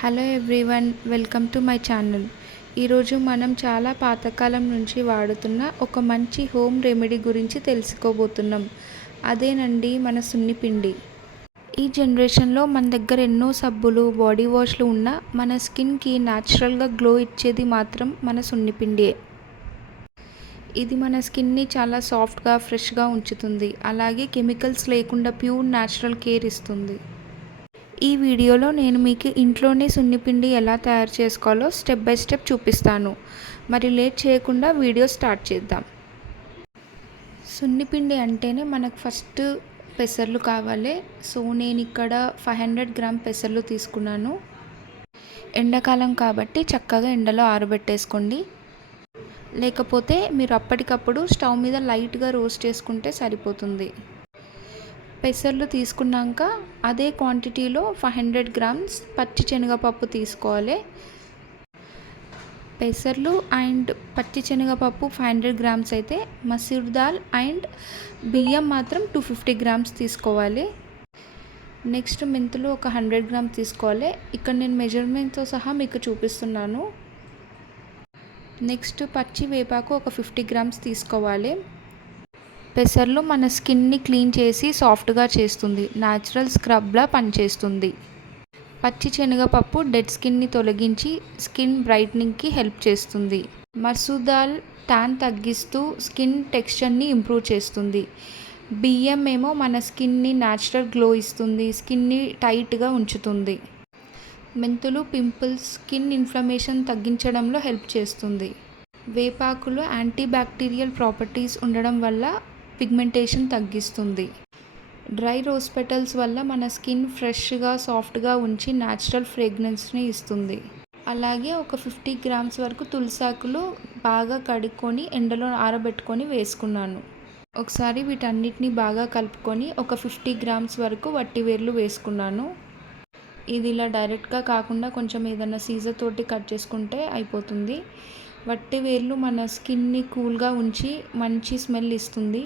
Hello everyone, welcome to my channel. ఈరోజు మనం చాలా పాతకాలం నుంచి వాడుతున్న ఒక మంచి హోమ్ రెమెడీ గురించి తెలుసుకోబోతున్నాం. అదేనండి మన సున్నిపిండి. ఈ జనరేషన్లో మన దగ్గర ఎన్నో సబ్బులు, బాడీ వాష్లు ఉన్నా మన స్కిన్కి న్యాచురల్గా గ్లో ఇచ్చేది మాత్రం మన సున్నిపిండియే. ఇది మన స్కిన్ని చాలా సాఫ్ట్గా, ఫ్రెష్గా ఉంచుతుంది. అలాగే కెమికల్స్ లేకుండా ప్యూర్ న్యాచురల్ కేర్ ఇస్తుంది. ఈ వీడియోలో నేను మీకు ఇంట్లోనే సున్నిపిండి ఎలా తయారు చేసుకోవాలో స్టెప్ బై స్టెప్ చూపిస్తాను. మరి లేట్ చేయకుండా వీడియో స్టార్ట్ చేద్దాం. సున్నిపిండి అంటేనే మనకు ఫస్ట్ పెసర్లు కావాలి. సో నేను ఇక్కడ 500 గ్రామ్ పెసర్లు తీసుకున్నాను. ఎండాకాలం కాబట్టి చక్కగా ఎండలో ఆరబెట్టేసుకోండి. లేకపోతే మీరు అప్పటికప్పుడు స్టవ్ మీద లైట్గా రోస్ట్ చేసుకుంటే సరిపోతుంది. పెసర్లు తీసుకున్నాక అదే క్వాంటిటీలో 500 గ్రామ్స్ పచ్చి శనగపప్పు తీసుకోవాలి. పెసర్లు అండ్ పచ్చి శనగపప్పు 500 గ్రామ్స్ అయితే మసూర్ దాల్ అండ్ బియ్యం మాత్రం 250 గ్రామ్స్ తీసుకోవాలి. నెక్స్ట్ మెంతులు ఒక 100 గ్రామ్స్ తీసుకోవాలి. ఇక్కడ నేను మెజర్మెంట్తో సహా మీకు చూపిస్తున్నాను. నెక్స్ట్ పచ్చి వేపాకు ఒక 50 గ్రామ్స్ తీసుకోవాలి. పెసర్లు మన స్కిన్ని క్లీన్ చేసి సాఫ్ట్గా చేస్తుంది. న్యాచురల్ స్క్రబ్లా పనిచేస్తుంది. పచ్చి శనగపప్పు డెడ్ స్కిన్ని తొలగించి స్కిన్ బ్రైట్నింగ్కి హెల్ప్ చేస్తుంది. మసూర్ దాల్ ట్యాన్ తగ్గిస్తూ స్కిన్ టెక్స్చర్ని ఇంప్రూవ్ చేస్తుంది. బియ్యం ఏమో మన స్కిన్ని న్యాచురల్ గ్లో ఇస్తుంది. స్కిన్ని టైట్గా ఉంచుతుంది. మెంతులు పింపుల్స్, స్కిన్ ఇన్ఫ్లమేషన్ తగ్గించడంలో హెల్ప్ చేస్తుంది. వేపాకులు యాంటీ బ్యాక్టీరియల్ ప్రాపర్టీస్ ఉండడం వల్ల పిగ్మెంటేషన్ తగ్గిస్తుంది. డ్రై రోజ్ పెటల్స్ వల్ల మన స్కిన్ ఫ్రెష్గా, సాఫ్ట్గా ఉంచి న్యాచురల్ ఫ్రేగ్రెన్స్ని ఇస్తుంది. అలాగే ఒక 50 గ్రామ్స్ వరకు తులసాకులు బాగా కడుక్కొని ఎండలో ఆరబెట్టుకొని వేసుకున్నాను. ఒకసారి వీటన్నిటిని బాగా కలుపుకొని ఒక 50 గ్రామ్స్ వరకు వట్టివేర్లు వేసుకున్నాను. ఇది ఇలా డైరెక్ట్గా కాకుండా కొంచెం ఏదైనా సీజర్ తోటి కట్ చేసుకుంటే అయిపోతుంది. వట్టి వేర్లు మన స్కిన్ని కూల్గా ఉంచి మంచి స్మెల్ ఇస్తుంది.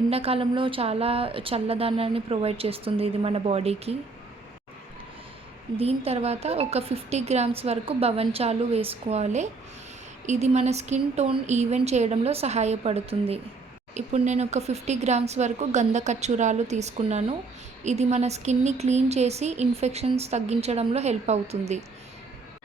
ఎండాకాలంలో చాలా చల్లదనాన్ని ప్రొవైడ్ చేస్తుంది ఇది మన బాడీకి. దీని తర్వాత ఒక 50 గ్రామ్స్ వరకు బవంచాలు వేసుకోవాలి. ఇది మన స్కిన్ టోన్ ఈవెన్ చేయడంలో సహాయపడుతుంది. ఇప్పుడు నేను ఒక 50 గ్రామ్స్ వరకు గంధ ఖర్జూరాలు తీసుకున్నాను. ఇది మన స్కిన్ని క్లీన్ చేసి ఇన్ఫెక్షన్స్ తగ్గించడంలో హెల్ప్ అవుతుంది.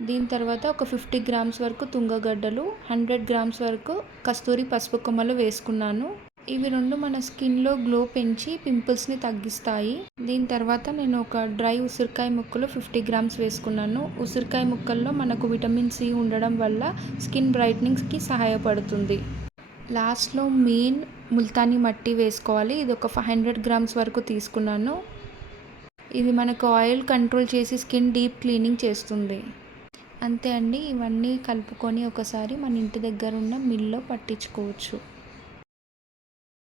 దీని తర్వాత ఒక 50 గ్రామ్స్ వరకు తుంగగడ్డలు, 100 గ్రామ్స్ వరకు కస్తూరి పసుపు కొమ్మలు వేసుకున్నాను. ఇవి రెండు మన స్కిన్లో గ్లో పెంచి పింపుల్స్ని తగ్గిస్తాయి. దీని తర్వాత నేను ఒక డ్రై ఉసిరికాయ ముక్కలు 50 గ్రామ్స్ వేసుకున్నాను. ఉసిరికాయ ముక్కల్లో మనకు విటమిన్ సి ఉండడం వల్ల స్కిన్ బ్రైట్నింగ్స్కి సహాయపడుతుంది. లాస్ట్లో మెయిన్ ముల్తానీ మట్టి వేసుకోవాలి. ఇది ఒక 500 గ్రామ్స్ వరకు తీసుకున్నాను. ఇది మనకు ఆయిల్ కంట్రోల్ చేసి స్కిన్ డీప్ క్లీనింగ్ చేస్తుంది. అంతే అండి. ఇవన్నీ కలుపుకొని ఒకసారి మన ఇంటి దగ్గర ఉన్న మిల్లో పట్టించుకోవచ్చు.